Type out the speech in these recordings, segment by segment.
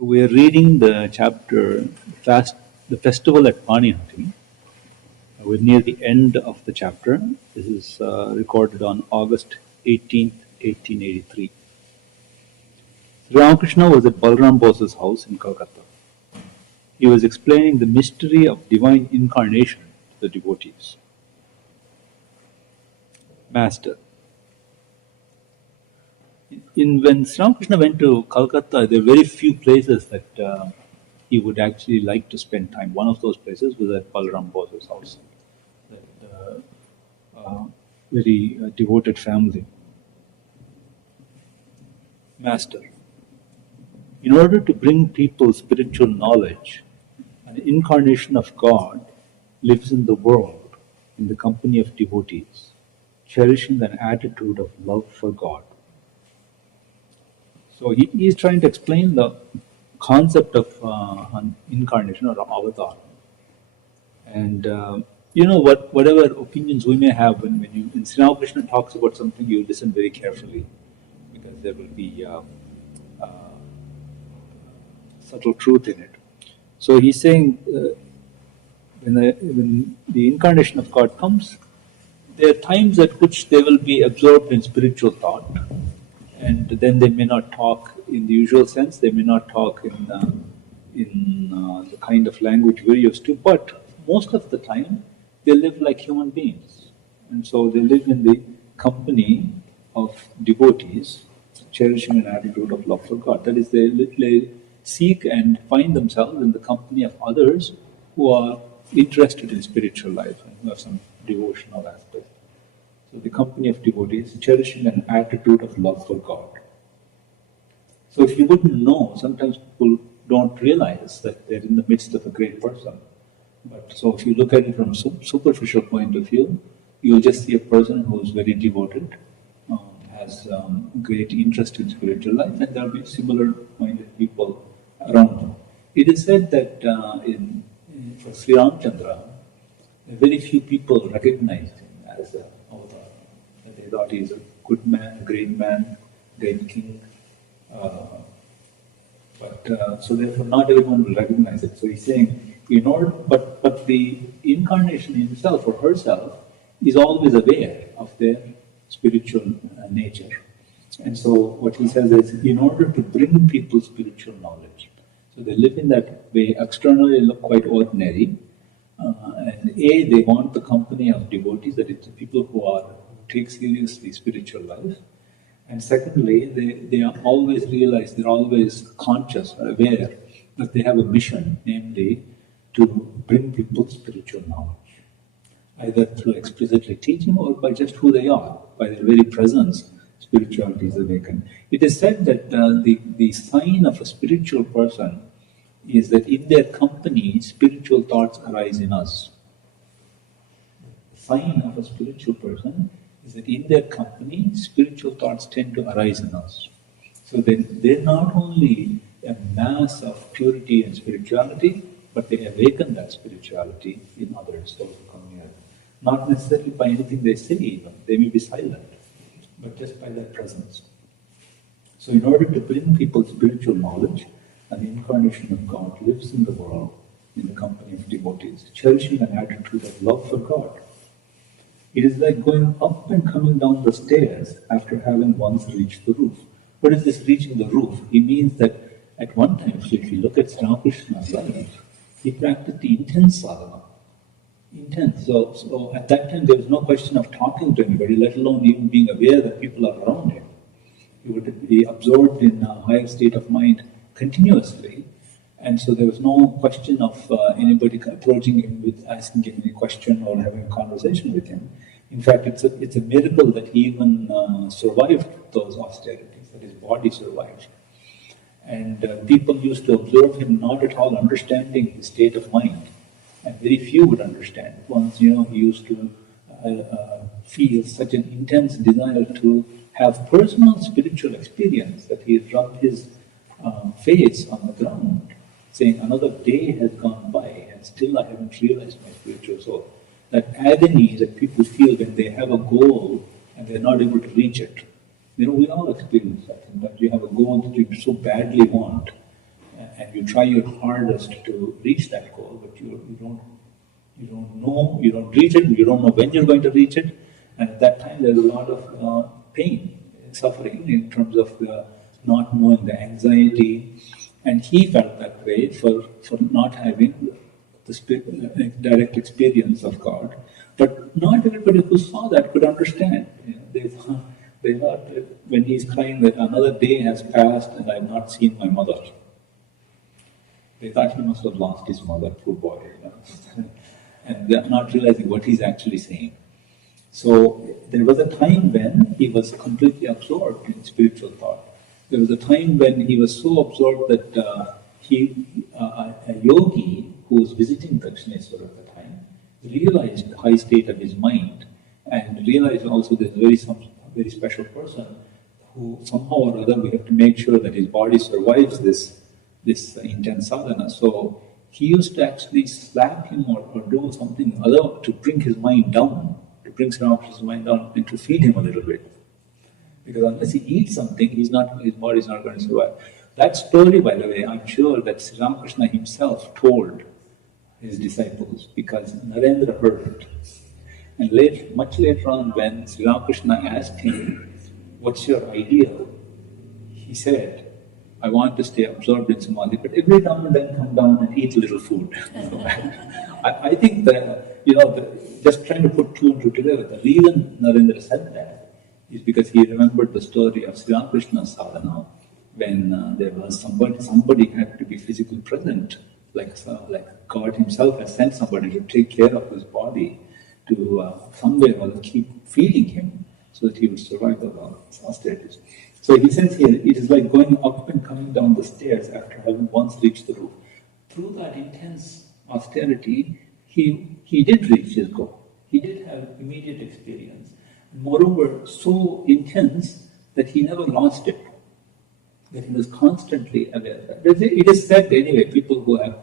We are reading the chapter, the festival at Panihati. We're near the end of the chapter. This is recorded on August 18th, 1883. Ramakrishna was at Balram Bose's house in Calcutta. He was explaining the mystery of divine incarnation to the devotees. Master. When Sri Ramakrishna went to Calcutta, there were very few places that he would actually like to spend time. One of those places was at Balram Bose's house. That, very devoted family. Master. In order to bring people spiritual knowledge, an incarnation of God lives in the world in the company of devotees, cherishing an attitude of love for God. So he is trying to explain the concept of an incarnation or avatar. And whatever opinions we may have when Sri Ramakrishna talks about something, you listen very carefully because there will be subtle truth in it. So he's saying when the incarnation of God comes, there are times at which they will be absorbed in spiritual thought, and then they may not talk in the usual sense. They may not talk in the kind of language we're used to, but most of the time they live like human beings, and so they live in the company of devotees, cherishing an attitude of love for God. That is, they seek and find themselves in the company of others who are interested in spiritual life and who have some devotional aspect. So the company of devotees, cherishing an attitude of love for God. So if you wouldn't know, sometimes people don't realize that they're in the midst of a great person. But so if you look at it from a superficial point of view, you'll just see a person who's very devoted, has great interest in spiritual life, and there'll be similar-minded people around him. It is said that for Sri Ramchandra, very few people recognized him as an avatar. They thought he's a good man, a great king. So therefore, not everyone will recognize it. So he's saying, but the incarnation himself or herself is always aware of their spiritual nature. And so what he says is, in order to bring people spiritual knowledge, so they live in that way, externally look quite ordinary, and they want the company of devotees, that is, the people who take seriously spiritual life. And secondly, they are always realized, they're always conscious or aware that they have a mission, namely to bring people spiritual knowledge, either through explicitly teaching or by just who they are, by their very presence. Spirituality is awakened. It is said that the sign of a spiritual person is that in their company, spiritual thoughts arise in us. The sign of a spiritual person is that in their company, spiritual thoughts tend to arise in us. So they're not only a mass of purity and spirituality, but they awaken that spirituality in others, those who come near. Not necessarily by anything they say even, they may be silent, but just by their presence. So in order to bring people spiritual knowledge, an incarnation of God lives in the world in the company of devotees, cherishing an attitude of love for God. It is like going up and coming down the stairs after having once reached the roof. What is this reaching the roof? He means that at one time, so if you look at Sri Ramakrishna's life, he practiced the intense sadhana. Intense. So at that time, there was no question of talking to anybody, let alone even being aware that people are around him. He would be absorbed in a higher state of mind continuously, and so there was no question of anybody approaching him with asking him any question or having a conversation with him. In fact, it's a miracle that he even survived those austerities, that his body survived. And people used to observe him not at all understanding his state of mind, and very few would understand. Once, he used to feel such an intense desire to have personal spiritual experience that he rubbed his face on the ground, saying, another day has gone by and still I haven't realized my spiritual soul. That agony that people feel when they have a goal and they're not able to reach it. We all experience that. But you have a goal that you so badly want, and you try your hardest to reach that goal, but you don't know, you don't reach it, you don't know when you're going to reach it, and at that time there's a lot of pain, suffering in terms of not knowing, the anxiety, and he felt that way for not having the direct experience of God. But not everybody who saw that could understand. You know, they thought that when he's crying that another day has passed and I've not seen my mother. They thought he must have lost his mother, poor boy. You know? And they're not realizing what he's actually saying. So there was a time when he was completely absorbed in spiritual thought. There was a time when he was so absorbed that a yogi who was visiting Dakshineswar at the time realized the high state of his mind and realized also there's some very special person who somehow or other we have to make sure that his body survives this intense sadhana. So he used to actually slap him or do something other to bring his mind down, to bring Sri Ramakrishna's mind down and to feed him a little bit. Because unless he eats something, his body is not going to survive. That story, by the way, I'm sure that Sri Ramakrishna himself told his disciples because Narendra heard it. And much later on, when Sri Ramakrishna asked him, "What's your ideal?" he said, "I want to stay absorbed in samadhi, but every now and then come down and eat a little food." I think that, just trying to put two and two together, the reason Narendra said that is because he remembered the story of Sri Ramakrishna's sadhana when there was somebody had to be physically present, like God himself has sent somebody to take care of his body, to somewhere or other keep feeding him so that he would survive the austerities. So he says here, it is like going up and coming down the stairs after having once reached the roof. Through that intense austerity, he did reach his goal. He did have immediate experience. Moreover, so intense that he never lost it, that he was constantly aware. It is said anyway, people who have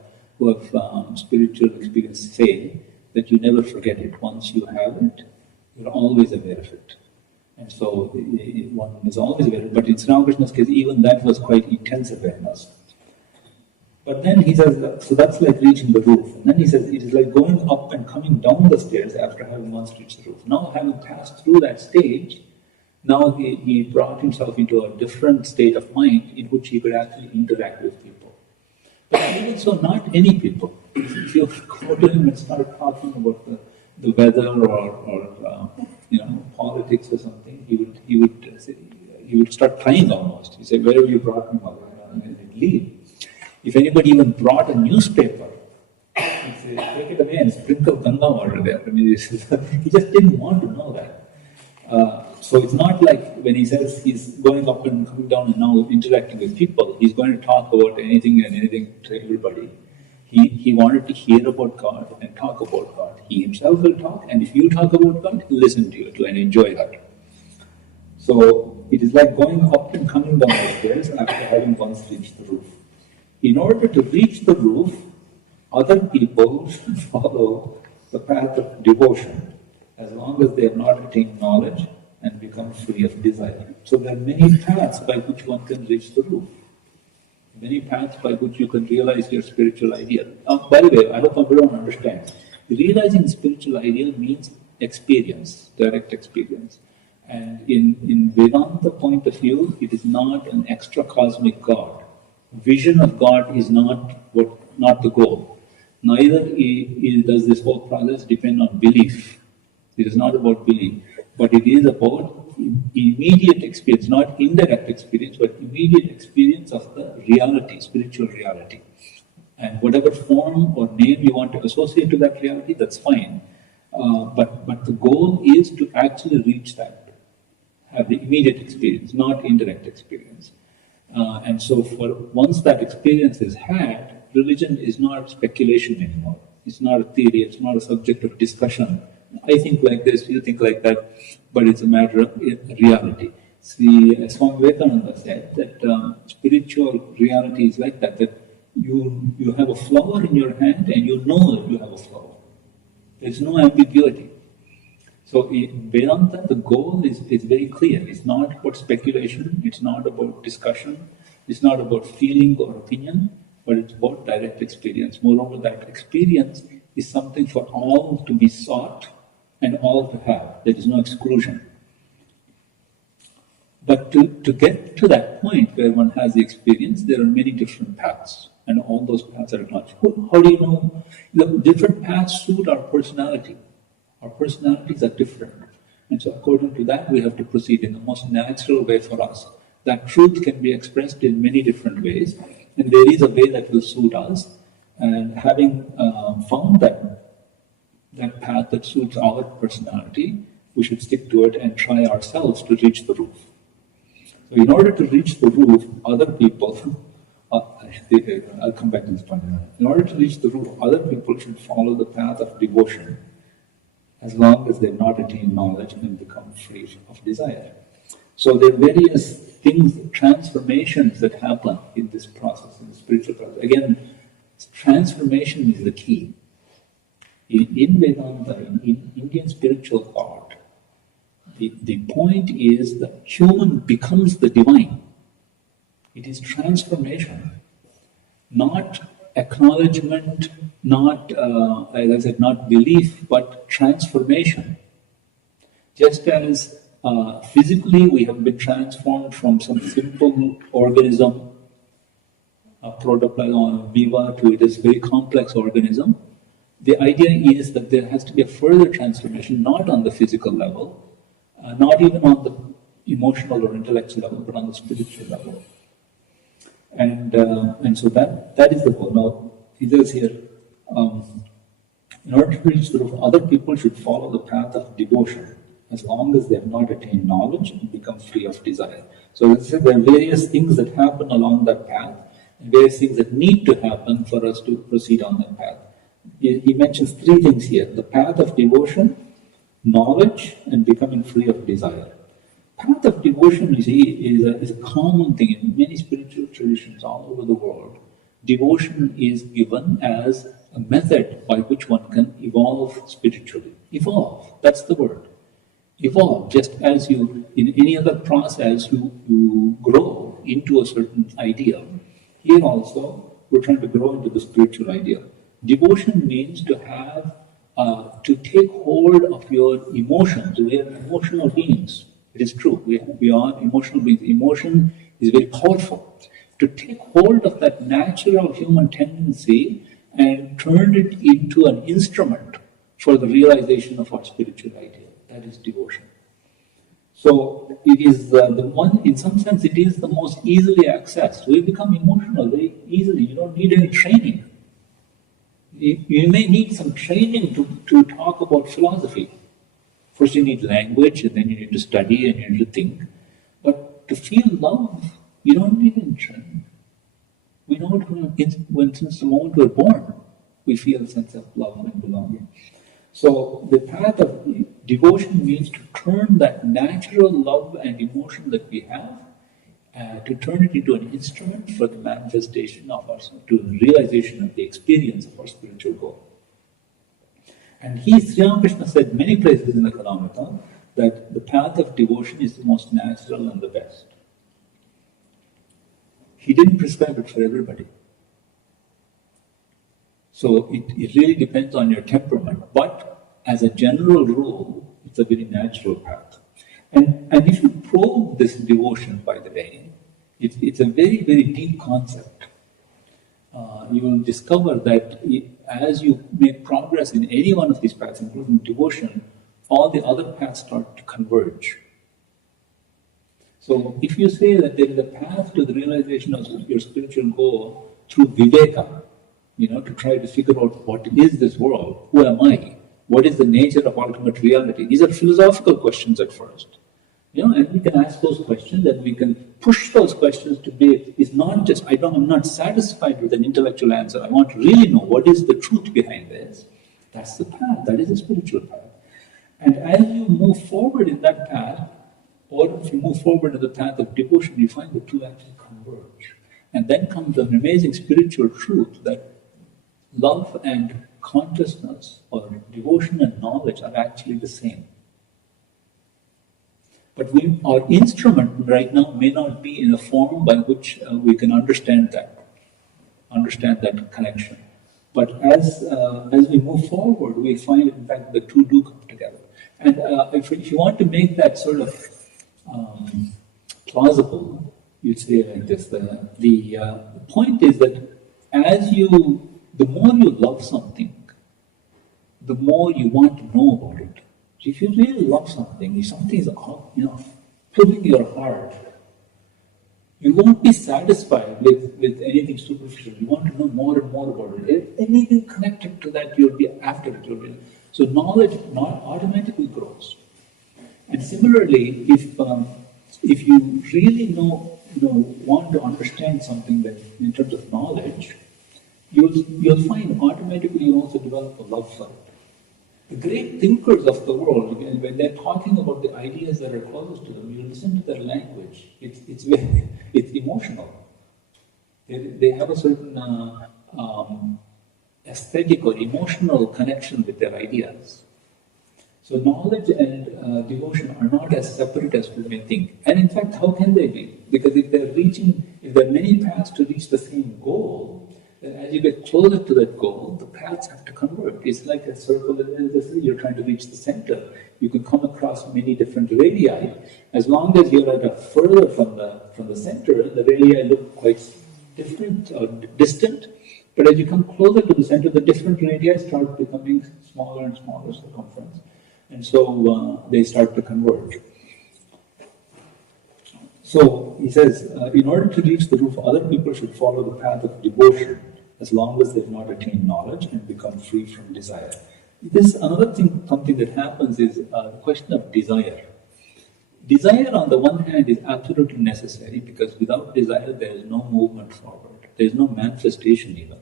spiritual experience say that you never forget it. Once you have it, you're always aware of it. And so one is always aware of it. But in Sri Ramakrishna's case, even that was quite intense awareness. But then he says, so that's like reaching the roof. And then he says, it is like going up and coming down the stairs after having once reached the roof. Now, having passed through that stage, now he brought himself into a different state of mind in which he could actually interact with people. But even so, not any people. If you go to him and start talking about the weather or politics or something, he would start crying almost. He said, "Where have you brought me, mother?" And he'd leave. If anybody even brought a newspaper, he'd say, "Take it away and sprinkle Ganga water there." I mean, he just didn't want to know that. So it's not like when he says he's going up and coming down and now interacting with people, he's going to talk about anything and anything to everybody. He wanted to hear about God and talk about God. He himself will talk, and if you talk about God, he'll listen to you and enjoy that. So it is like going up and coming down the stairs after having once reached the roof. In order to reach the roof, other people should follow the path of devotion, as long as they have not attained knowledge and become free of desire. So there are many paths by which one can reach the roof. Many paths by which you can realize your spiritual ideal. By the way, I hope everyone understands. Realizing spiritual ideal means experience, direct experience. And in Vedanta point of view, it is not an extra cosmic God. Vision of God is not the goal. Neither does this whole process depend on belief. It is not about belief, but it is about immediate experience, not indirect experience, but immediate experience of the reality, spiritual reality. And whatever form or name you want to associate to that reality, that's fine. But the goal is to actually reach that, have the immediate experience, not indirect experience. And so once that experience is had, religion is not speculation anymore. It's not a theory, it's not a subject of discussion. I think like this, you think like that, but it's a matter of reality. See, Swami Vivekananda said that spiritual reality is like that you have a flower in your hand and you know that you have a flower. There's no ambiguity. So in Vedanta, the goal is very clear. It's not about speculation, it's not about discussion, it's not about feeling or opinion. but it's about direct experience. Moreover, that experience is something for all to be sought and all to have. There is no exclusion. But to get to that point where one has the experience, there are many different paths, and all those paths are acknowledged. How do you know? The different paths suit our personality. Our personalities are different. And so according to that, we have to proceed in the most natural way for us. That truth can be expressed in many different ways, and there is a way that will suit us. And having found that path that suits our personality, we should stick to it and try ourselves to reach the roof. So in order to reach the roof, other people, I'll come back to this point in a minute. In order to reach the roof, other people should follow the path of devotion as long as they've not attained knowledge and become free of desire. So there are various things, transformations that happen in this process, in the spiritual process. Again, transformation is the key. In Vedanta, in Indian spiritual thought, the point is that human becomes the divine. It is transformation, not acknowledgement, not, as I said, not belief, but transformation. Just as physically we have been transformed from some simple organism, a protoplasm viva, to it is very complex organism, the idea is that there has to be a further transformation, not on the physical level, not even on the emotional or intellectual level, but on the spiritual level. And so that is the goal. Now, he says here, in order to reach the roof, other people should follow the path of devotion as long as they have not attained knowledge and become free of desire. So as I said, there are various things that happen along that path, and various things that need to happen for us to proceed on that path. He mentions three things here: the path of devotion, knowledge, and becoming free of desire. Path of devotion, you see, is a common thing in many spiritual traditions all over the world. Devotion is given as a method by which one can evolve spiritually. Evolve, that's the word. Evolve, just as you, in any other process, you grow into a certain ideal. Here also, we're trying to grow into the spiritual ideal. Devotion means to have, to take hold of your emotions. We are emotional beings. It is true. We are emotional beings. Emotion is very powerful. To take hold of that natural human tendency and turn it into an instrument for the realization of our spiritual ideal. That is devotion. So it is the one, in some sense, it is the most easily accessed. We become emotional very easily. You don't need any training. You may need some training to talk about philosophy. First you need language, and then you need to study, and you need to think. But to feel love, you don't need any training. We know it since the moment we're born, we feel a sense of love and belonging. So the path of devotion means to turn that natural love and emotion that we have, to turn it into an instrument for the manifestation of our, to the realization of the experience of our spiritual goal. And Sri Ramakrishna said many places in the Kadamrita that the path of devotion is the most natural and the best. He didn't prescribe it for everybody. So it really depends on your temperament. But as a general rule, it's a very natural path. And if you probe this devotion, by the way, it's a very, very deep concept. You will discover that as you make progress in any one of these paths, including devotion, all the other paths start to converge. So if you say that there is a path to the realization of your spiritual goal through viveka, to try to figure out what is this world, who am I, what is the nature of ultimate reality, these are philosophical questions at first. And we can ask those questions, and we can push those questions to be, it's not just, I'm not satisfied with an intellectual answer, I want to really know what is the truth behind this. That's the path, that is the spiritual path. And as you move forward in that path, or if you move forward in the path of devotion, you find the two actually converge. And then comes an amazing spiritual truth that love and consciousness, or devotion and knowledge, are actually the same. But our instrument right now may not be in a form by which we can understand that. understand that connection. But as we move forward, we find, in fact, the two do come together. And if you want to make that sort of plausible, you'd say like this: the point is that the more you love something, the more you want to know about it. So if you really love something, if something is pulling your heart, you won't be satisfied with anything superficial. You want to know more and more about it. Anything connected to that, you'll be after it. So knowledge not automatically grows. And similarly, if you really want to understand something that in terms of knowledge, you'll find automatically you also develop a love for it. The great thinkers of the world, when they're talking about the ideas that are closest to them, you listen to their language. It's emotional. They have a certain aesthetic or emotional connection with their ideas. So knowledge and devotion are not as separate as we may think. And in fact, how can they be? Because if there are many paths to reach the same goal, then as you get closer to that goal, the paths have to converge. It's like a circle, you're trying to reach the center. You can come across many different radii. As long as you're further from the center, the radii look quite different or distant. But as you come closer to the center, the different radii start becoming smaller and smaller circumference. And so they start to converge. So he says, in order to reach the roof, other people should follow the path of devotion as long as they've not attained knowledge and become free from desire. This another thing, something that happens is the question of desire. Desire, on the one hand, is absolutely necessary because without desire, there is no movement forward. There is no manifestation even.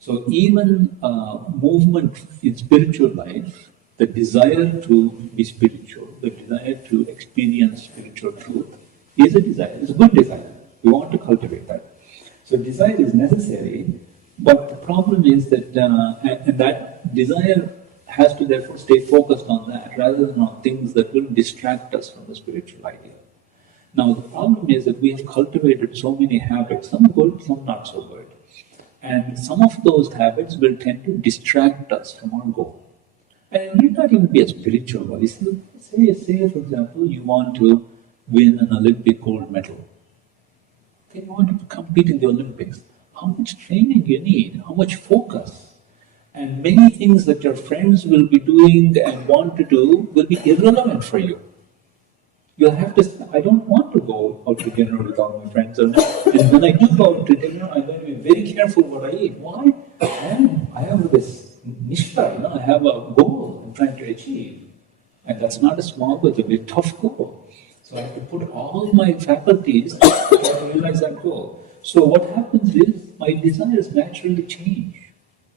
So even movement in spiritual life, the desire to be spiritual, the desire to experience spiritual truth, is a desire. It's a good desire. We want to cultivate that. So desire is necessary, but the problem is that and that desire has to therefore stay focused on that rather than on things that will distract us from the spiritual idea. Now the problem is that we have cultivated so many habits, some good, some not so good. And some of those habits will tend to distract us from our goal. And it may not even be a spiritual goal. Say for example, you want to win an Olympic gold medal. Then you want to compete in the Olympics. How much training you need, how much focus. And many things that your friends will be doing and want to do will be irrelevant for you. You'll have to say, I don't want to go out to dinner with all my friends. And when I do go out to dinner, I'm going to be very careful what I eat. Why? I have this nishta, I have a goal I'm trying to achieve. And that's not a small goal, it's a very tough goal. So I have to put all my faculties to realize that goal. So what happens is my desires naturally change.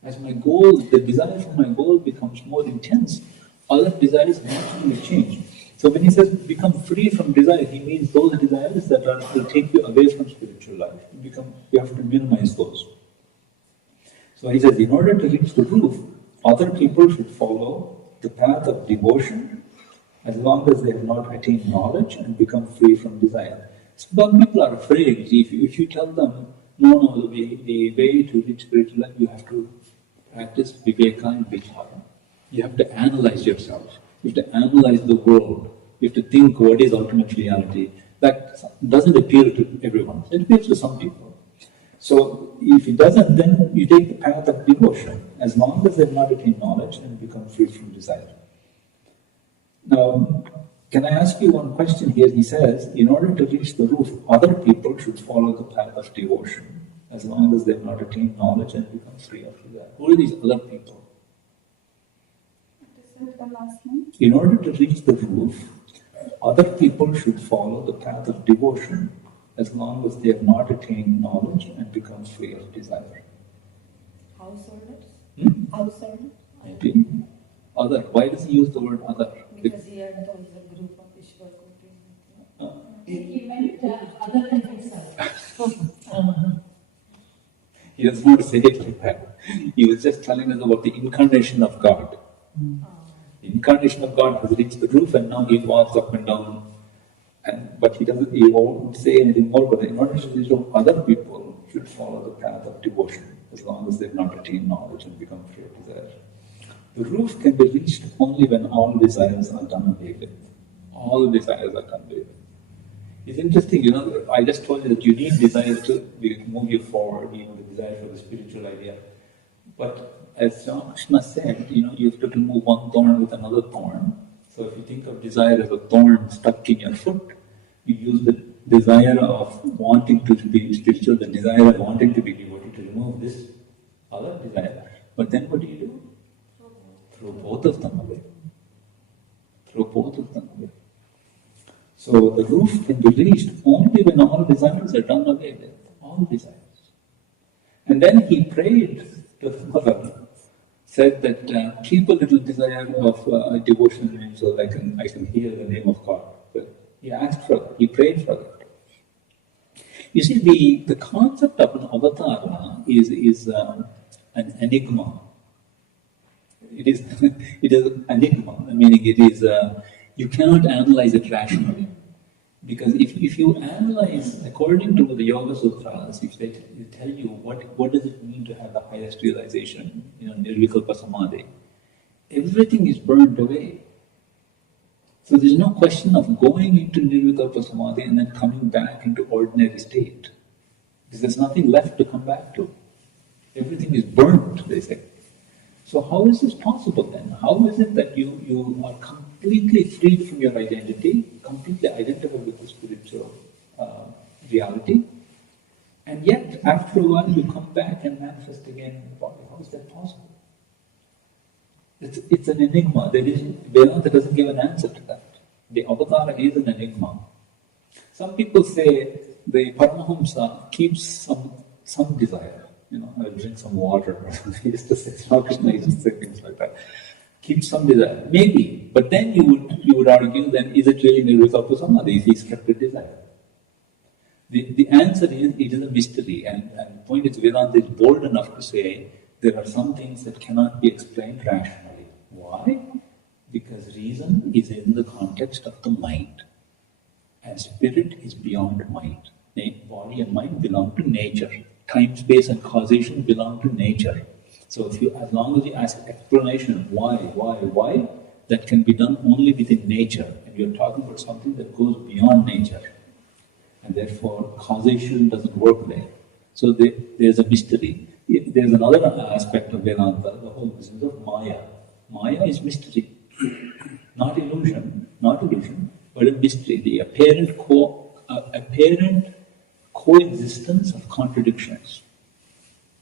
As my goal, the desire for my goal becomes more intense, other desires naturally change. So when he says become free from desire, he means those desires that will take you away from spiritual life. You have to minimize those. So he says, in order to reach the roof, other people should follow the path of devotion as long as they have not attained knowledge and become free from desire. Some people are afraid. If you tell them, no, the way to reach spiritual life, you have to practice viveka and vichara. You have to analyze yourself. You have to analyze the world. You have to think what is ultimate reality. That doesn't appeal to everyone. It appeals to some people. So if it doesn't, then you take the path of devotion, as long as they have not attained knowledge and become free from desire. Now, can I ask you one question here? He says, in order to reach the roof, other people should follow the path of devotion, as long as they have not attained knowledge and become free of desire. Who are these other people? In order to reach the roof, other people should follow the path of devotion, as long as they have not attained knowledge and become free of desire. Householders? Householders? Maybe. Other. Why does he use the word other? Because he had a group of Ishwar. He meant other than himself. He doesn't want to say it like that. He was just telling us about the incarnation of God. The incarnation of God has reached the roof and now he walks up and down. But he won't say anything more. But in order to reach other people should follow the path of devotion as long as they've not attained knowledge and become free of desire. The roof can be reached only when all desires are done away with. All desires are done away with. It's interesting, I just told you that you need desire to move you forward, the desire for the spiritual idea. But as Ramakrishna said, you have to remove one thorn with another thorn. So if you think of desire as a thorn stuck in your foot, you use the desire of wanting to be spiritual, the desire of wanting to be devotee to remove this other desire. But then what do? Throw both of them away. Throw both of them away. So the roof can be reached only when all desires are done away with. All desires. And then he prayed to the mother, said that keep a little desire of devotion so that I can hear the name of God. But he asked for that, he prayed for that. You see, the concept of an avatar is an enigma. It is an enigma, meaning it is, you cannot analyze it rationally. Because if you analyze, according to the Yoga Sutras, if they tell you what does it mean to have the highest realization, nirvikalpa samadhi, everything is burned away. So there's no question of going into nirvikalpa samadhi and then coming back into ordinary state. Because there's nothing left to come back to. Everything is burnt, they say. So how is this possible then? How is it that you are completely freed from your identity, completely identified with the spiritual reality, and yet after a while you come back and manifest again in the body? How is that possible? It's an enigma. Vedanta doesn't give an answer to that. The avatara is an enigma. Some people say the Paramahamsa keeps some desire. I'll drink some water. He used to say, Ramakrishna used to say things like that. Keep some desire. Maybe. But then you would argue, then is it really nirvikalpa samadhi if he's kept a desire? The answer is, it is a mystery. And the point is, Vedanta is bold enough to say, there are some things that cannot be explained rationally. Why? Because reason is in the context of the mind. And spirit is beyond mind. Body and mind belong to nature. Time, space and causation belong to nature. So as long as you ask explanation, why, that can be done only within nature. And you're talking about something that goes beyond nature. And therefore, causation doesn't work there. So there's a mystery. There's another aspect of Vedanta, the whole business of Maya. Maya is mystery. Not illusion, but a mystery. The apparent coexistence of contradictions.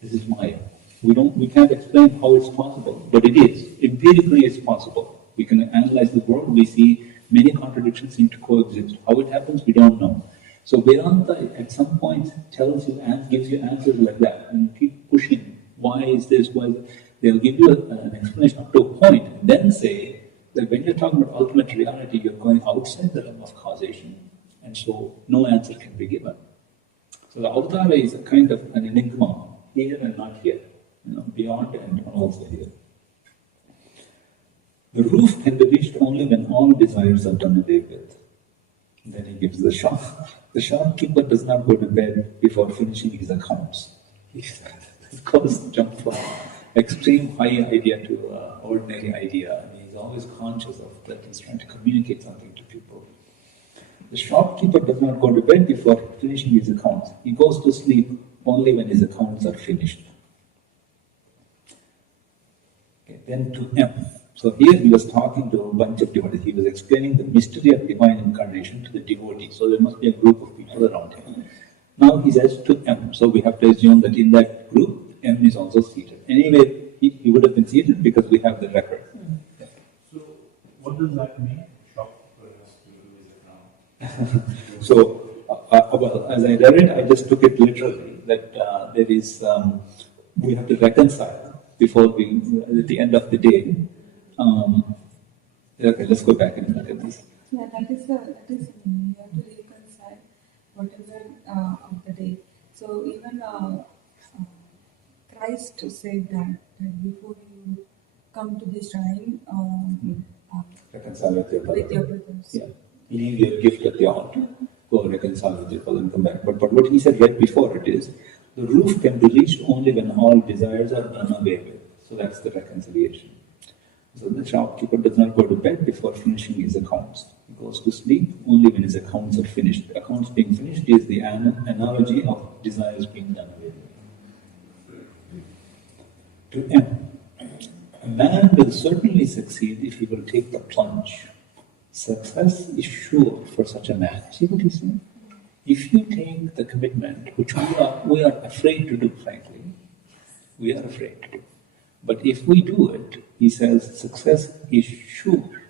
This is Maya. We can't explain how it's possible, but it is. Empirically it's possible. We can analyze the world, we see many contradictions seem to coexist. How it happens, we don't know. So Vedanta at some point tells you and gives you answers like that, and you keep pushing. Why is this? Why is it? They'll give you an explanation up to a point, and then say that when you're talking about ultimate reality, you're going outside the realm of causation, and so no answer can be given. So the avatara is a kind of an enigma, here and not here, beyond and also here. The roof can be reached only when all desires are done away with. Then he gives the shop. The shopkeeper does not go to bed before finishing his accounts. He goes jump from extreme high idea to ordinary idea, and he's always conscious of that he's trying to communicate something to people. The shopkeeper does not go to bed before finishing his accounts. He goes to sleep only when his accounts are finished. Okay, then to M. So here he was talking to a bunch of devotees. He was explaining the mystery of divine incarnation to the devotee. So there must be a group of people around him. Now he says to M. So we have to assume that in that group, M is also seated. Anyway, he would have been seated because we have the record. Yeah. So what does that mean? So, well, as I read it, I just took it literally, that there is, we have to reconcile before at the end of the day. Okay, let's go back and look at this. Yeah, that is you have to reconcile whatever of the day. So even Christ said that before you come to the shrine, Reconcile with your brother. with your brothers. Yeah. Leave your gift at the altar. Go reconcile with your brother and come back. But what he said right before it is, The roof can be reached only when all desires are done away with. So that's the reconciliation. So the shopkeeper does not go to bed before finishing his accounts. He goes to sleep only when his accounts are finished. Accounts being finished is the analogy of desires being done away with. To M. A man will certainly succeed if he will take the plunge. Success is sure for such a man. See what he's saying? If you take the commitment, which we are afraid to do, frankly, we are afraid to do. But if we do it, he says, success is sure.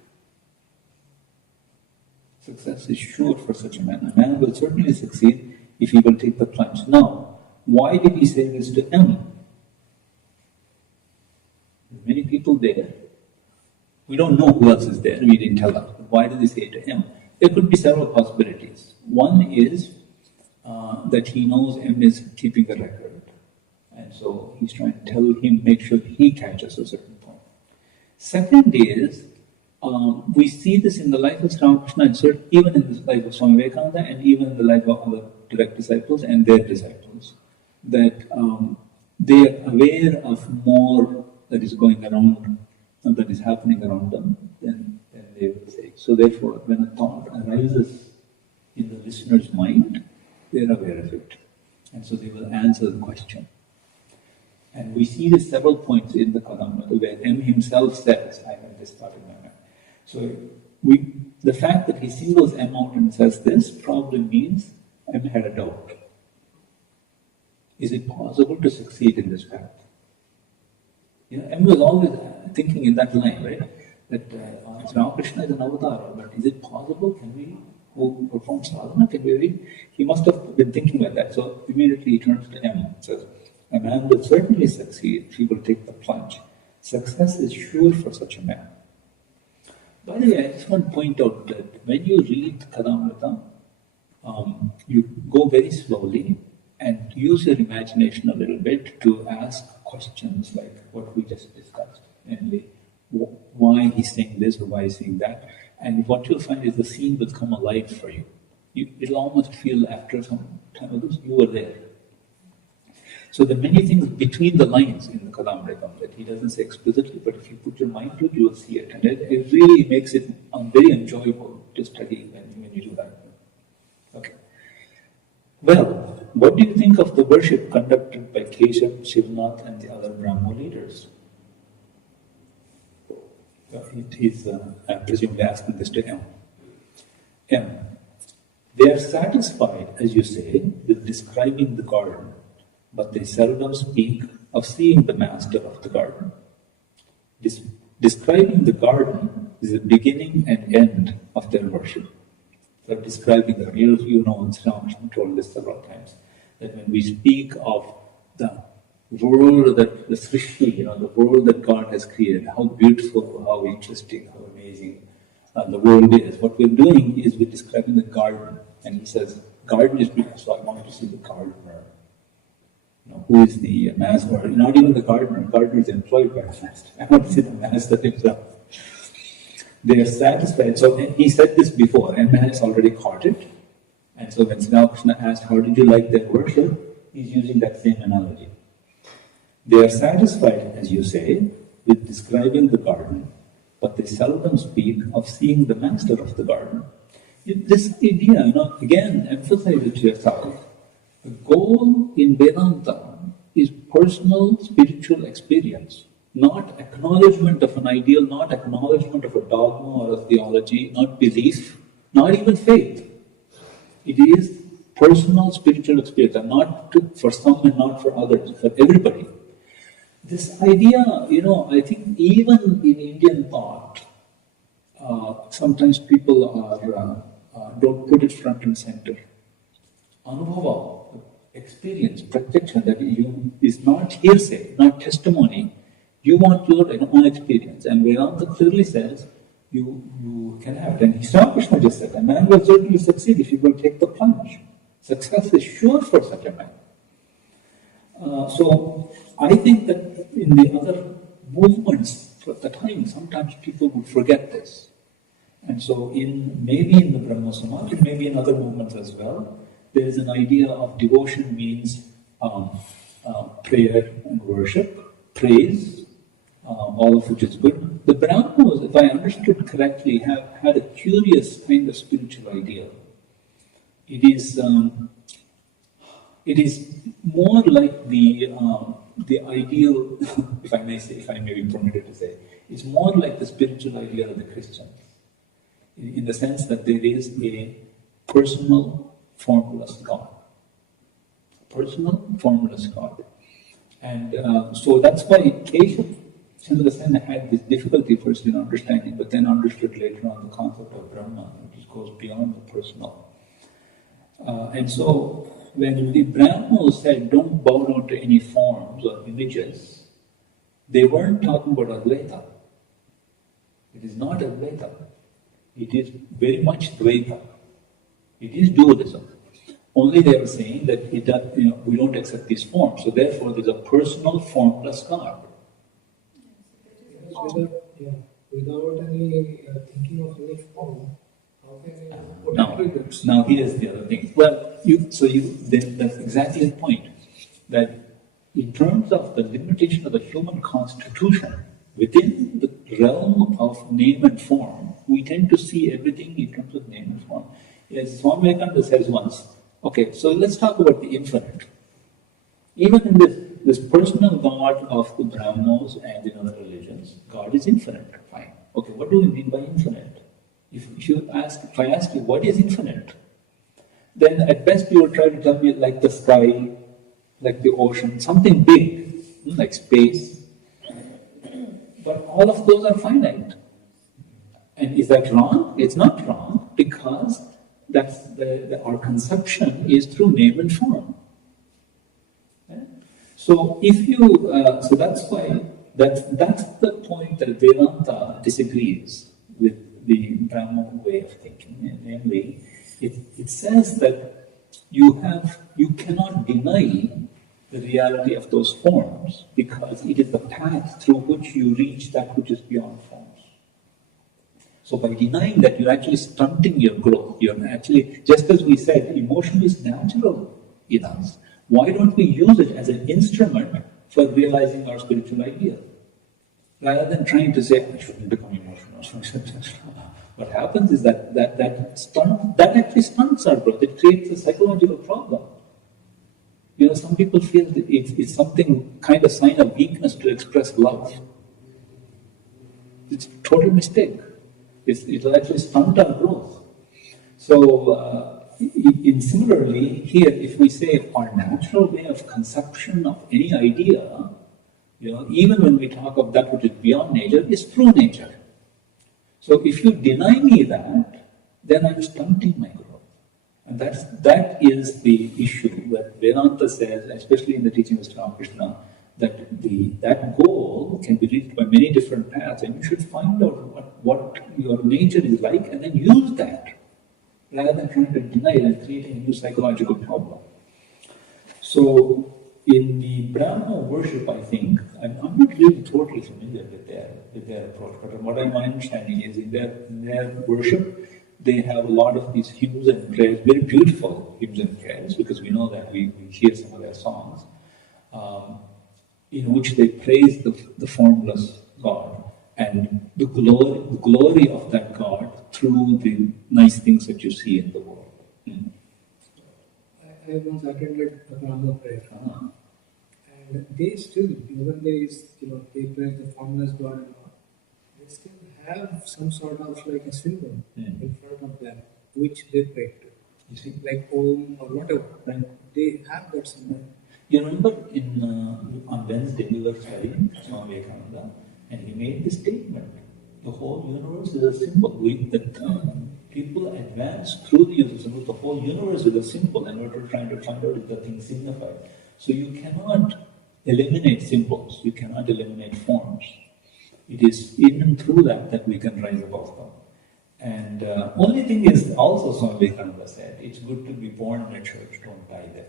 Success is sure for such a man. A man will certainly succeed if he will take the plunge. Now, why did he say this to M? There are many people there. We don't know who else is there. We didn't tell us. But why did he say it to him? There could be several possibilities. One is that he knows M is keeping a record. And so he's trying to tell him, make sure he catches a certain point. Second is, we see this in the life of Ramakrishna, and even in the life of Swami Vivekananda, and even in the life of other direct disciples and their disciples, that they are aware of more that is going around, and that is happening around them, than they will say. So therefore, when a thought arises in the listener's mind, they are aware of it. And so they will answer the question. And we see this several points in the Kadamrita where M himself says, I have this thought in my mind. So the fact that he singles M out and says this probably means M had a doubt. Is it possible to succeed in this path? M was always thinking in that line, right? That Ramakrishna is an avatar, but is it possible? Can we, who perform sadhana, can we read? He must have been thinking like that. So immediately he turns to M and says, a man will certainly succeed if he will take the plunge. Success is sure for such a man. By the way, I just want to point out that when you read Kadamrita, you go very slowly and use your imagination a little bit to ask questions like what we just discussed. Namely, why he's saying this or why he's saying that. And what you'll find is the scene will come alive for you. It'll almost feel after some time of this, you were there. So there are many things between the lines in the Kadamrita that he doesn't say explicitly, but if you put your mind to it, you will see it. And it really makes it very enjoyable to study when you do that. Okay. Well, what do you think of the worship conducted by Keshav, Shivnath and the other Brahmo leaders? He's presumably asking this to M. M. They are satisfied, as you say, with describing the garden, but they seldom speak of seeing the master of the garden. Describing the garden is the beginning and end of their worship. So describing the garden, you know, Ramakrishna told this several times, that when we speak of the world that the Srishti, the world that God has created, how beautiful, how interesting, how amazing the world is. What we're doing is we're describing the garden. And he says, garden is beautiful, so I want to see the gardener. Who is the master? Not even the gardener. The gardener is employed by the master. I want to see the master himself. They are satisfied. So he said this before, and man has already caught it. And so when Sri Ramakrishna asked, how did you like their worship? He's using that same analogy. They are satisfied, as you say, with describing the garden, but they seldom speak of seeing the master of the garden. This idea, again, emphasize it to yourself. The goal in Vedanta is personal spiritual experience, not acknowledgement of an ideal, not acknowledgement of a dogma or a theology, not belief, not even faith. It is personal spiritual experience, and not for some and not for others, for everybody. This idea, I think even in Indian thought, sometimes people don't put it front and center. Anubhava, experience, protection, that is not hearsay, not testimony. You want your own experience. And Vedanta clearly says you can have it. And Ramakrishna just said, a man will certainly succeed if he will take the plunge. Success is sure for such a man. So I think that in the other movements at the time, sometimes people would forget this. And so maybe in the Brahma Samaj, maybe in other movements as well, there is an idea of devotion means prayer and worship, praise, all of which is good. The Brahmins, if I understood correctly, have had a curious kind of spiritual ideal. It is more like the ideal, if I may be permitted to say, it's more like the spiritual ideal of the Christians, in the sense that there is a personal, formless God. Personal, formless God. And so that's why Keshav, Chandra Sen had this difficulty first in understanding, but then understood later on the concept of Brahman, which goes beyond the personal. And so, when the Brahmins said, don't bow down to any forms or images, they weren't talking about Advaita. It is not Advaita. It is very much Dvaita. It is dualism. Only they were saying that we don't accept these forms, so therefore there's a personal, formless God. Without any thinking of any form, how can you Now here's the other thing. Well, that's exactly the point. That in terms of the limitation of the human constitution, within the realm of name and form, we tend to see everything in terms of name and form. As Swami Vivekananda says once, okay, so let's talk about the infinite. Even in this personal God of the Brahmins and in other religions, God is infinite. Fine. Okay, what do we mean by infinite? If I ask you what is infinite, then at best you will try to tell me like the sky, like the ocean, something big, like space. But all of those are finite. And is that wrong? It's not wrong, because that's our conception is through name and form. Okay? So so that's why that's the point that Vedanta disagrees with the Brahman way of thinking. And namely, it says that you cannot deny the reality of those forms, because it is the path through which you reach that which is beyond forms. So by denying that, you're actually stunting your growth. You're actually, just as we said, emotion is natural in us. Why don't we use it as an instrument for realizing our spiritual ideal? Rather than trying to say, I shouldn't become emotional. What happens is that actually stunts our growth. It creates a psychological problem. Some people feel that it's something kind of sign of weakness to express love. It's a total mistake. It'll actually stunt our growth. So, similarly, here, if we say our natural way of conception of any idea, even when we talk of that which is beyond nature, is through nature. So, if you deny me that, then I'm stunting my growth. And that is the issue that Vedanta says, especially in the teaching of Ramakrishna, that goal can be reached by many different paths, and you should find out what your nature is like and then use that, rather than trying to deny it and creating a new psychological problem. So, in the Brahma worship, I think, I'm not really totally familiar with their approach, but what I'm understanding is in their worship, they have a lot of these hymns and prayers, very beautiful hymns and prayers, because we know that we hear some of their songs, in which they praise the formless God and the glory of that God through the nice things that you see in the world. I once attended a Brahma prayer, and they still, even they praise the formless God and all, they still have some sort of like a symbol in front of them, which they pray to. You see, like Om or whatever, right? They have that symbol. You remember on Wednesday we were studying Swami Vivekananda, and he made this statement: the whole universe is a symbol. People advance through the use of symbols. The whole universe is a symbol, and we're trying to find out what the thing signifies. So you cannot eliminate symbols. You cannot eliminate forms. It is in and through that we can rise above them. And only thing is, also Swami Vivekananda said, it's good to be born in a church, don't die there.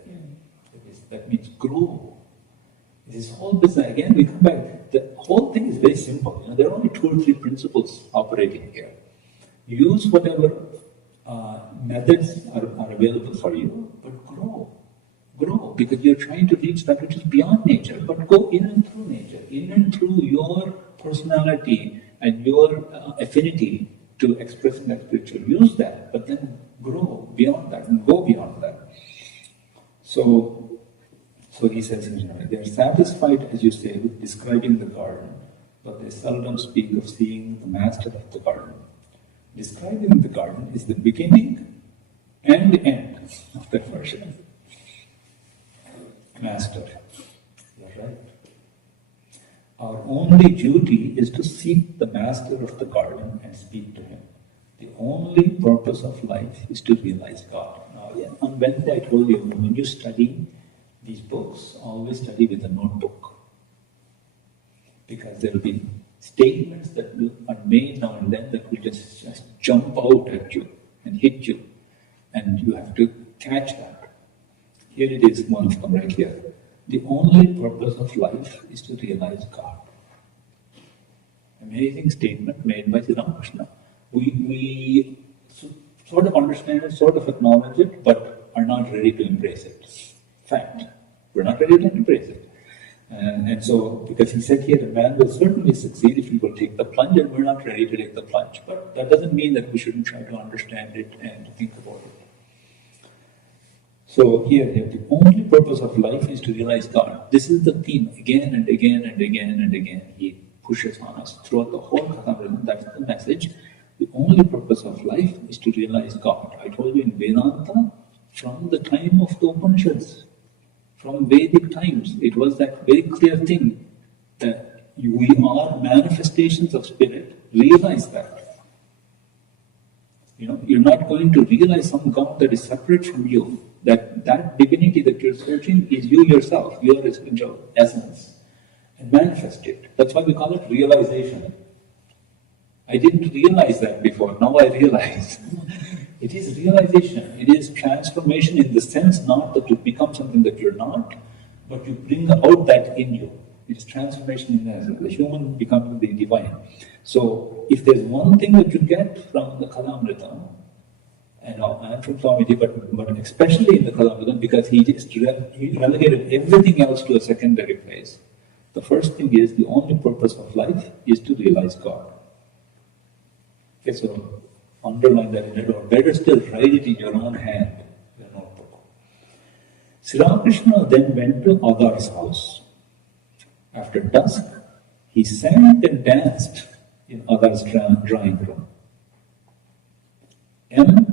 That means grow. This whole business, again, we come back, the whole thing is very simple. There are only 2 or 3 principles operating here. Use whatever methods are available for you, but grow. grow, because you're trying to reach that which is beyond nature. But go in and through nature, in and through your personality and your affinity to expressing that spiritual. Use that, but then grow beyond that and go beyond that. So he says, they are satisfied, as you say, with describing the garden, but they seldom speak of seeing the master of the garden. Describing the garden is the beginning and the end of that version. Master. Is that right? Our only duty is to seek the master of the garden and speak to him. The only purpose of life is to realize God. Now, on Wednesday I told you, when you study these books, always study with a notebook. Because there will be statements that are made now and then that will just jump out at you and hit you. And you have to catch that. Here it is, one of them right here. The only purpose of life is to realize God. Amazing statement made by Ramakrishna. We sort of understand it, sort of acknowledge it, but are not ready to embrace it. Fact. We're not ready to embrace it. And so, because he said here, a man will certainly succeed if he will take the plunge, and we're not ready to take the plunge. But that doesn't mean that we shouldn't try to understand it and think about it. So here, the only purpose of life is to realize God. This is the theme again and again and again and again. He pushes on us throughout the whole Katha. That's the message. The only purpose of life is to realize God. I told you in Vedanta, from the time of the Upanishads, from Vedic times, it was that very clear thing that we are manifestations of spirit. Realize that. You're not going to realize some God that is separate from you. That divinity that you're searching is you yourself, your essence, and manifest it. That's why we call it realization. I didn't realize that before, now I realize. It is realization, it is transformation in the sense not that you become something that you're not, but you bring out that in you. It is transformation in the human becoming the divine. So, if there's one thing that you get from the Kalamrita, and from Swamiji, but especially in the Kalamrita, because he relegated everything else to a secondary place. The first thing is, the only purpose of life is to realize God. Okay, so underline that in it, or better still, write it in your own hand, in a notebook. Sri Ramakrishna then went to Agar's house. After dusk, he sang and danced in Agar's drawing room. M.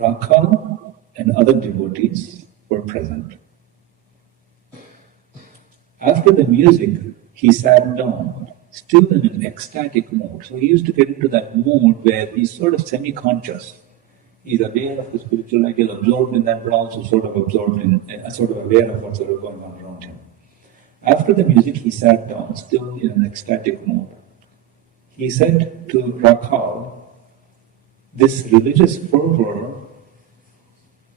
Rakhal and other devotees were present. After the music, he sat down, still in an ecstatic mood. So he used to get into that mood where he's sort of semi-conscious. He's aware of the spiritual ideal, absorbed in that, but also sort of absorbed in, sort of aware of what's sort of going on around him. After the music, he sat down, still in an ecstatic mood. He said to Rakhal, "This religious fervor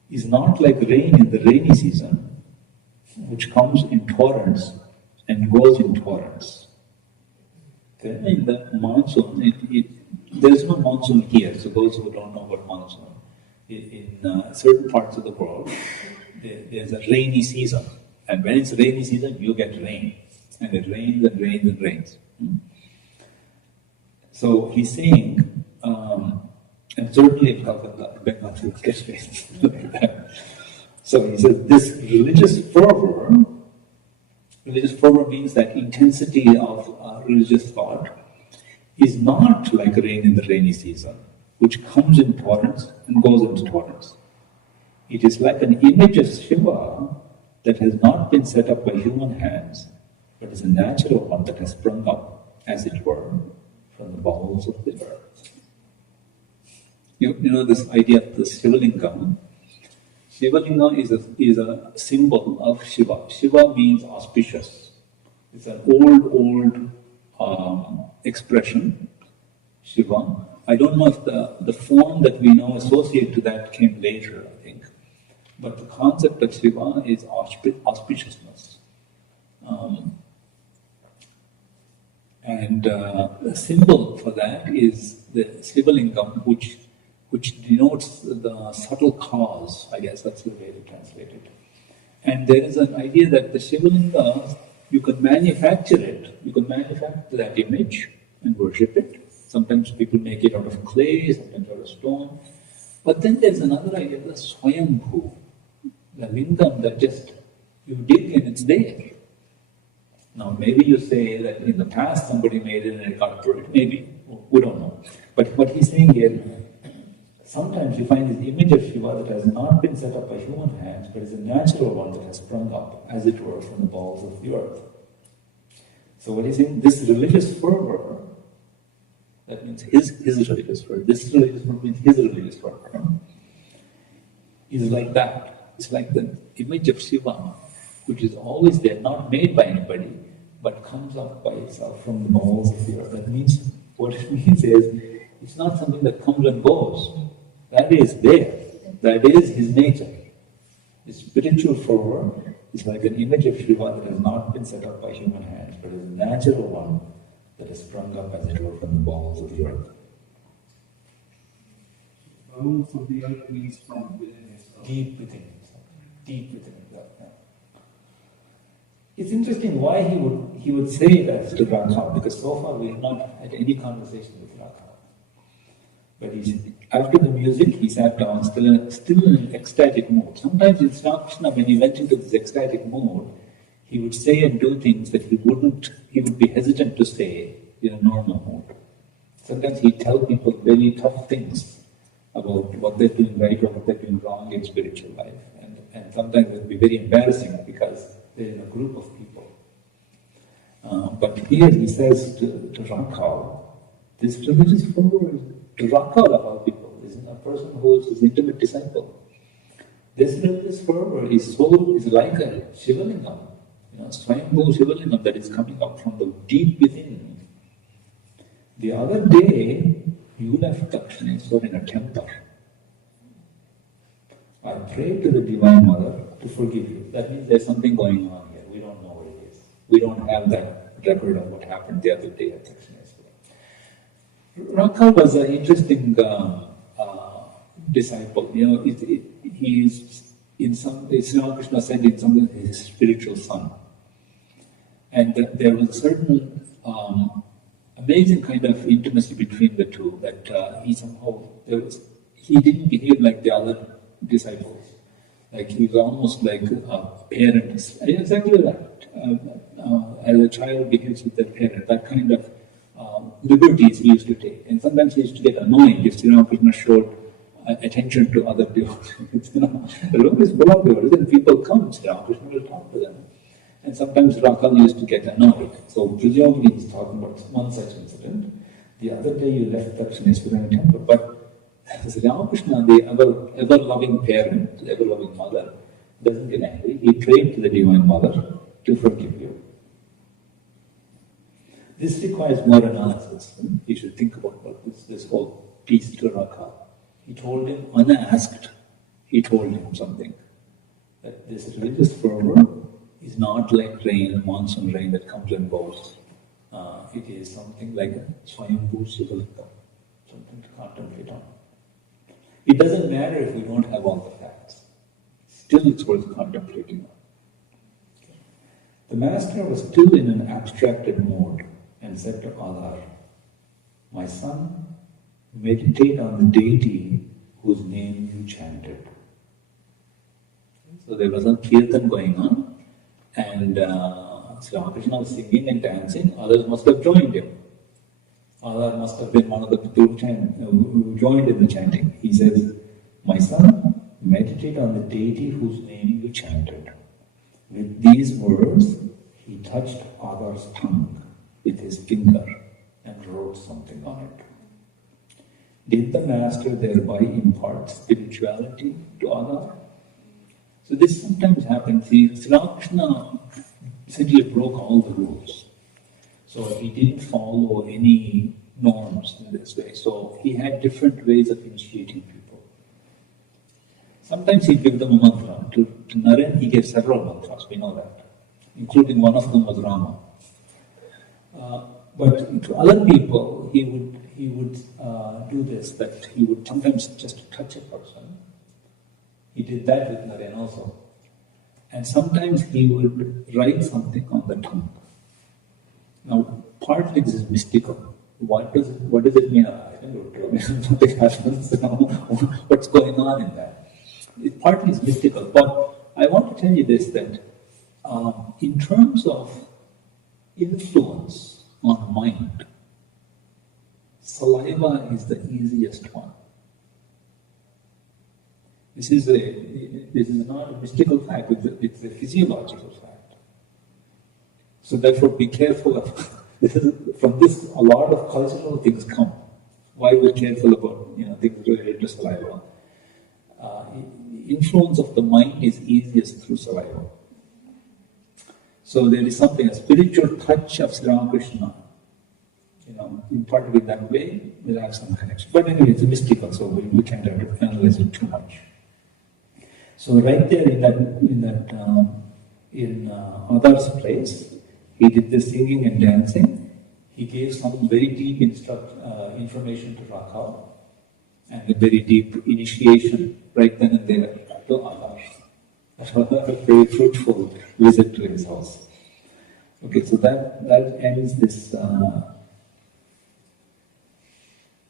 is not like rain in the rainy season, which comes in torrents and goes in torrents." Okay? In the monsoon, there's no monsoon here, so those who don't know about monsoon, in certain parts of the world, there's a rainy season. And when it's rainy season, you get rain. And it rains and rains and rains. So he's saying, and certainly in Calcutta, Bengal, you get rain like that. So he says, this religious fervor means that intensity of religious thought is not like rain in the rainy season, which comes in torrents and goes into torrents. It is like an image of Shiva that has not been set up by human hands, but is a natural one that has sprung up, as it were, from the bowels of the earth. You know this idea of the Shivalingam. Shivalingam is a symbol of Shiva. Shiva means auspicious. It's an old expression, Shiva. I don't know if the form that we now associate to that came later, I think. But the concept of Shiva is auspiciousness. And a symbol for that is the Shivalingam, which denotes the subtle cause, I guess that's the way to translate it. And there is an idea that the Shivalinga, you can manufacture it. You can manufacture that image and worship it. Sometimes people make it out of clay, sometimes out of stone. But then there's another idea, the Swayambhu, the lingam that just you dig and it's there. Now maybe you say that in the past somebody made it and it got buried. Maybe, we don't know. But what he's saying here, sometimes you find this image of Shiva that has not been set up by human hands, but is a natural one that has sprung up, as it were, from the bowels of the earth. So what he's saying, this religious fervor, that means his religious fervor, this religious fervor means his religious fervor, is like that. It's like the image of Shiva, which is always there, not made by anybody, but comes up by itself from the bowels of the earth. That means, what it means is, it's not something that comes and goes. That is there. That is his nature. The spiritual fervor is like an image of Shiva that has not been set up by human hands, but is a natural one that has sprung up, as it were, from the bowels of the earth. Bowels of the earth means from within himself. Deep within himself. Deep within himself. Yeah. It's interesting why he would say that to Rakha, because so far we have not had any conversation with Rakha. But after the music, he sat down, still in an ecstatic mood. Sometimes in Sri Ramakrishna, when he went into this ecstatic mood, he would say and do things that he would be hesitant to say in a normal mood. Sometimes he'd tell people very tough things about what they're doing right or what they're doing wrong in spiritual life. And sometimes it would be very embarrassing because they're in a group of people. But here he says to Rakha, this religious fervor to Rakha of all people is a person who is his intimate disciple. This religious fervor is like a Shivalingam, Swayambhu Shivalingam that is coming up from the deep within. The other day, you left Dakshineswar in a temper. I prayed to the Divine Mother to forgive you. That means there's something going on here. We don't know what it is. We don't have that record of what happened the other day at Dakshineswar. Rakha was an interesting disciple. He is Sri Ramakrishna said in some way his spiritual son. And there was a certain amazing kind of intimacy between the two that he didn't behave like the other disciples. Like he was almost like a parent. Exactly that. As a child behaves with their parent, that kind of liberties he used to take. And sometimes he used to get annoyed if Sri Ramakrishna showed attention to other devotees. The room is full of devotees and people come, Sri Ramakrishna will talk to them. And sometimes Rakha used to get annoyed. So presumably he's talking about one such incident. The other day you left Dakshineswar in a temple. But Sri Ramakrishna, the ever-loving parent, the ever-loving mother, doesn't get angry. He prayed to the Divine Mother to forgive you. This requires more analysis. You should think about this whole piece to Rakha. He told him, unasked, he told him something. That this religious fervor is not like rain, monsoon rain that comes and goes. It is something like a Swayambhu Shivalingam, something to contemplate on. It doesn't matter if we don't have all the facts. Still it's worth contemplating on. The master was still in an abstracted mode and said to Adar, my son, meditate on the deity whose name you chanted. So there was a kirtan going on, and Sri Ramakrishna was singing and dancing. Others must have joined him. Adar must have been one of the people who joined in the chanting. He says, my son, meditate on the deity whose name you chanted. With these words, he touched Adar's tongue with his finger and wrote something on it. Did the master thereby impart spirituality to Adar? So this sometimes happens. Sri Ramakrishna essentially broke all the rules. So he didn't follow any norms in this way. So he had different ways of initiating people. Sometimes he'd give them a mantra. To Naren, he gave several mantras, we know that. Including one of them was Rama. But to other people, he would do this, that he would sometimes just touch a person. He did that with Naren also. And sometimes he would write something on the tongue. Now, partly this is mystical. What does it mean? I don't know. Nothing happens. What's going on in that? It partly is mystical, but I want to tell you this, that in terms of influence on mind, saliva is the easiest one. This is not a mystical fact, it's a physiological fact. So therefore be careful of from this a lot of cultural things come. Why we're careful about things related to saliva. The influence of the mind is easiest through saliva. So there is something, a spiritual touch of Sri Ramakrishna, imparted in that way, will have some connection. But anyway, it's mystical, so we can't analyze it too much. So right there in Adar's place, he did the singing and dancing. He gave some very deep information to Rakha, and a very deep initiation right then and there to Adar. That was a very fruitful visit to his house. Okay, so that ends this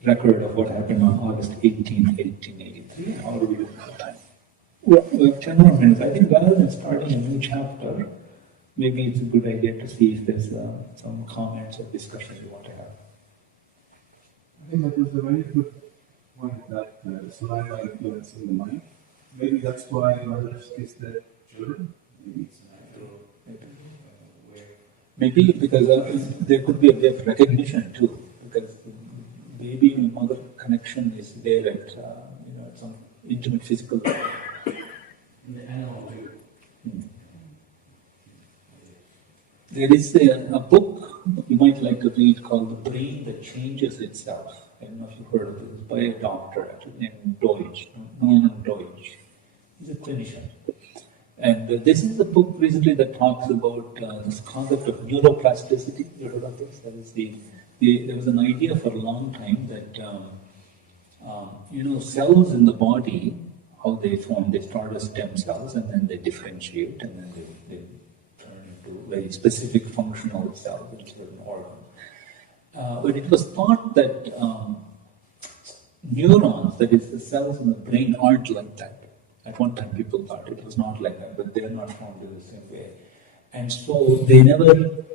record of what happened on August 18, 1883. How do we do that time? Well, we have 10 more minutes. I think rather than starting a new chapter, maybe it's a good idea to see if there's some comments or discussion you want to have. I think that was a very good point that saliva influencing the mind. Maybe that's why mothers kiss their children. Maybe it's maybe because there could be a way of recognition too, because baby and mother connection is there at some intimate physical level. There is a book you might like to read called The Brain That Changes Itself. I don't know if you've heard of it. It's by a doctor named Deutsch, Norman Deutsch. He's a clinician. And this is a book recently that talks about this concept of neuroplasticity. You heard of this? That is there was an idea for a long time that cells in the body, how they form, they start as stem cells and then they differentiate and then they turn into very specific functional cells, which is an organ. But it was thought that neurons, that is the cells in the brain, aren't like that. At one time people thought it was not like that, but they're not formed in the same way. And so they never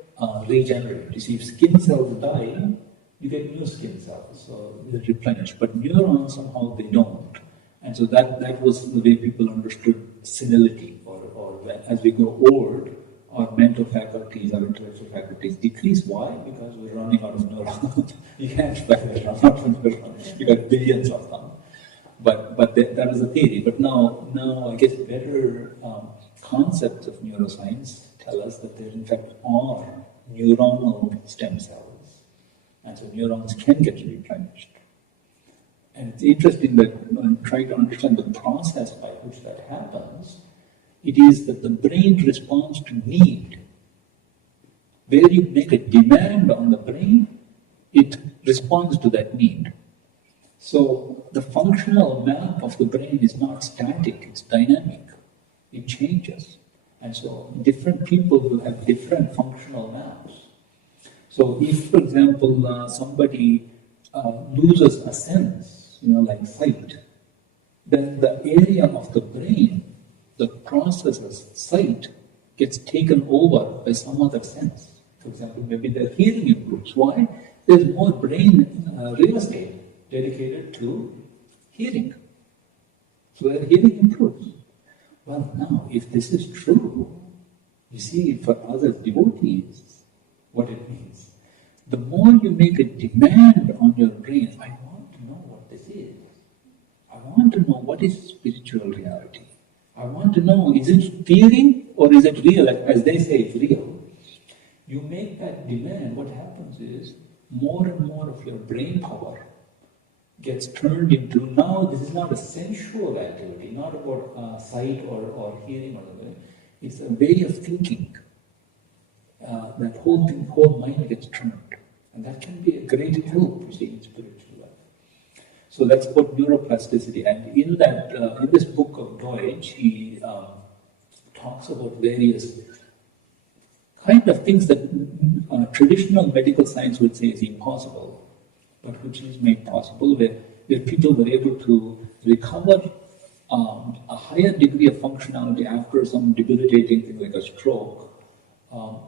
regenerate. You see, if skin cells die, you get new skin cells, so they replenish. But neurons, somehow they don't. And so that was the way people understood senility, or as we grow old, our mental faculties, our intellectual faculties decrease. Why? Because we're running out of neurons. You can't run out of neurons. You got billions of them. But that was a theory. But now I guess better concepts of neuroscience tell us that there in fact are neuronal stem cells. And so neurons can get replenished. And it's interesting that when trying to understand the process by which that happens, it is that the brain responds to need. Where you make a demand on the brain, it responds to that need. So the functional map of the brain is not static, it's dynamic. It changes. And so different people will have different functional maps. So if, for example, somebody loses a sense, like sight, then the area of the brain that processes sight gets taken over by some other sense. For example, maybe their hearing improves. Why? There's more brain real estate dedicated to hearing. So their hearing improves. Well, now, if this is true, you see, for us as devotees, what it means. The more you make a demand on your brain, I want to know what this is. I want to know what is spiritual reality. I want to know, is it theory or is it real? As they say, it's real. You make that demand, what happens is more and more of your brain power gets turned into, now this is not a sensual activity, not about sight or hearing or whatever. It's a way of thinking. That whole mind gets turned. And that can be a great help, you see, in spiritual life. So that's about neuroplasticity. And in this book of Deutsch, he talks about various kind of things that traditional medical science would say is impossible, but which is made possible, where people were able to recover a higher degree of functionality after some debilitating thing like a stroke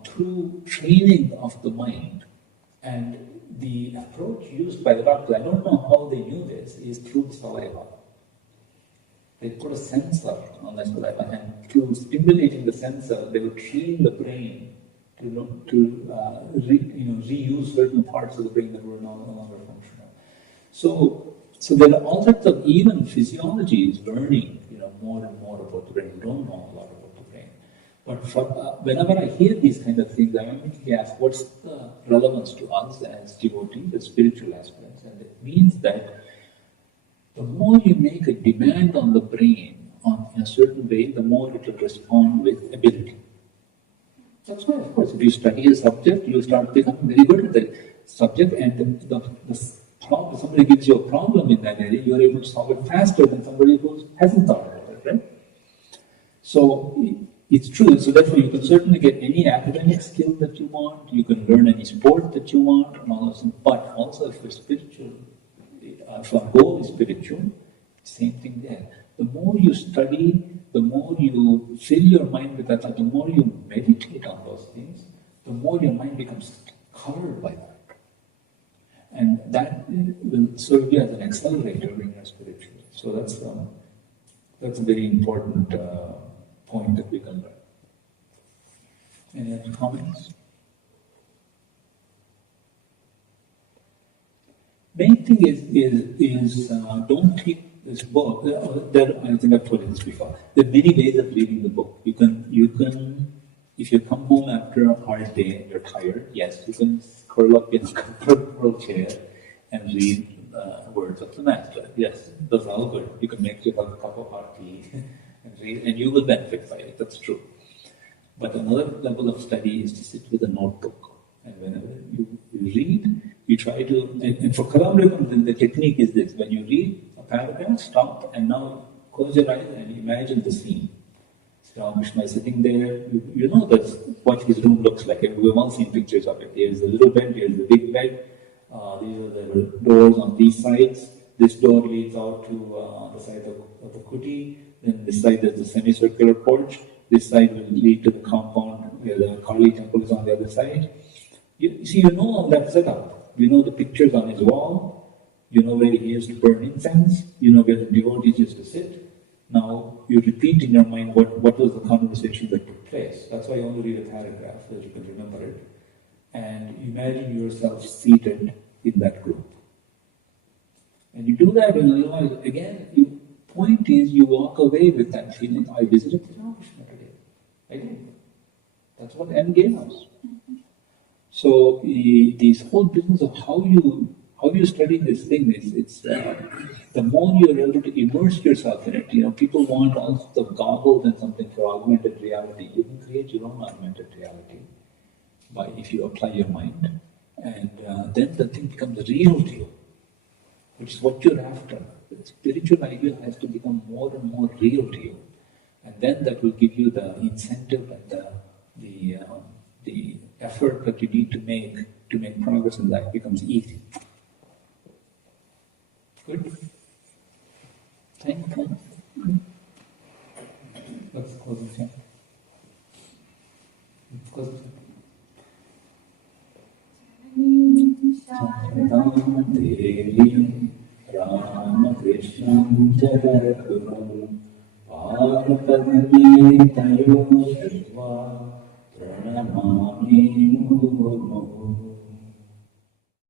through training of the mind. And the approach used by the doctors, I don't know how they knew this, is through the saliva. They put a sensor on the saliva, and through stimulating the sensor, they would train the brain to reuse certain parts of the brain that were no longer functional. So there are all sorts of, even physiology is learning, more and more about the brain. We don't know a lot about the brain. But whenever I hear these kind of things, I immediately ask, what's the relevance to us as devotees, the spiritual aspects? And it means that the more you make a demand on the brain in a certain way, the more it will respond with ability. That's why, of course, if you study a subject, you start becoming very good at the subject, and the problem, somebody gives you a problem in that area, you are able to solve it faster than somebody who hasn't thought about it, right? So it's true. So therefore, you can certainly get any academic skill that you want, you can learn any sport that you want, and all of that. But also, if you're spiritual, if our goal is spiritual, same thing there. The more you study, the more you fill your mind with that, the more you meditate on those things, the more your mind becomes colored by that. And that will serve you as an accelerator in your spiritual. So that's a very important point that we can learn. Any other comments? Main thing is don't take this book. I think I've told you this before. There are many ways of reading the book. You can, if you come home after a hard day and you're tired, yes, you can curl up in a comfortable chair and read words of the Master. Yes, that's all good. You can make yourself a cup of hot tea and read, and you will benefit by it. That's true. But another level of study is to sit with a notebook. And whenever you read, you try to, and for Kalamrikam, the technique is this: when you read a paragraph, stop, and now close your eyes and imagine the scene. Ramakrishna is sitting there, you know that's what his room looks like. We've all seen pictures of it. Here's the little bed, here's the big bed, these are the doors on these sides. This door leads out to the side of the kuti, then this side is the semicircular porch, this side will lead to the compound where the Kali temple is on the other side. You know all that setup. You know the pictures on his wall, you know where he used to burn incense, you know where the devotees used to sit. Now, you repeat in your mind what was the conversation that took place. That's why you only read a paragraph, so that you can remember it. And imagine yourself seated in that group. And you do that, and you realize, again, the point is you walk away with that feeling, I visited the Ramakrishna today. I did. That's what M gave us. So, this whole business of how you study this thing it's the more you're able to immerse yourself in it. People want all sorts of goggles and something for augmented reality. You can create your own augmented reality if you apply your mind, and then the thing becomes real to you, which is what you're after. The spiritual ideal has to become more and more real to you, and then that will give you the incentive and the effort that you need to make progress in life becomes easy. Good. Thank you. Let's close it here. Close it. Ramakrishna Jagagurum Parapadme Tayo Shiva Pranamami Murmu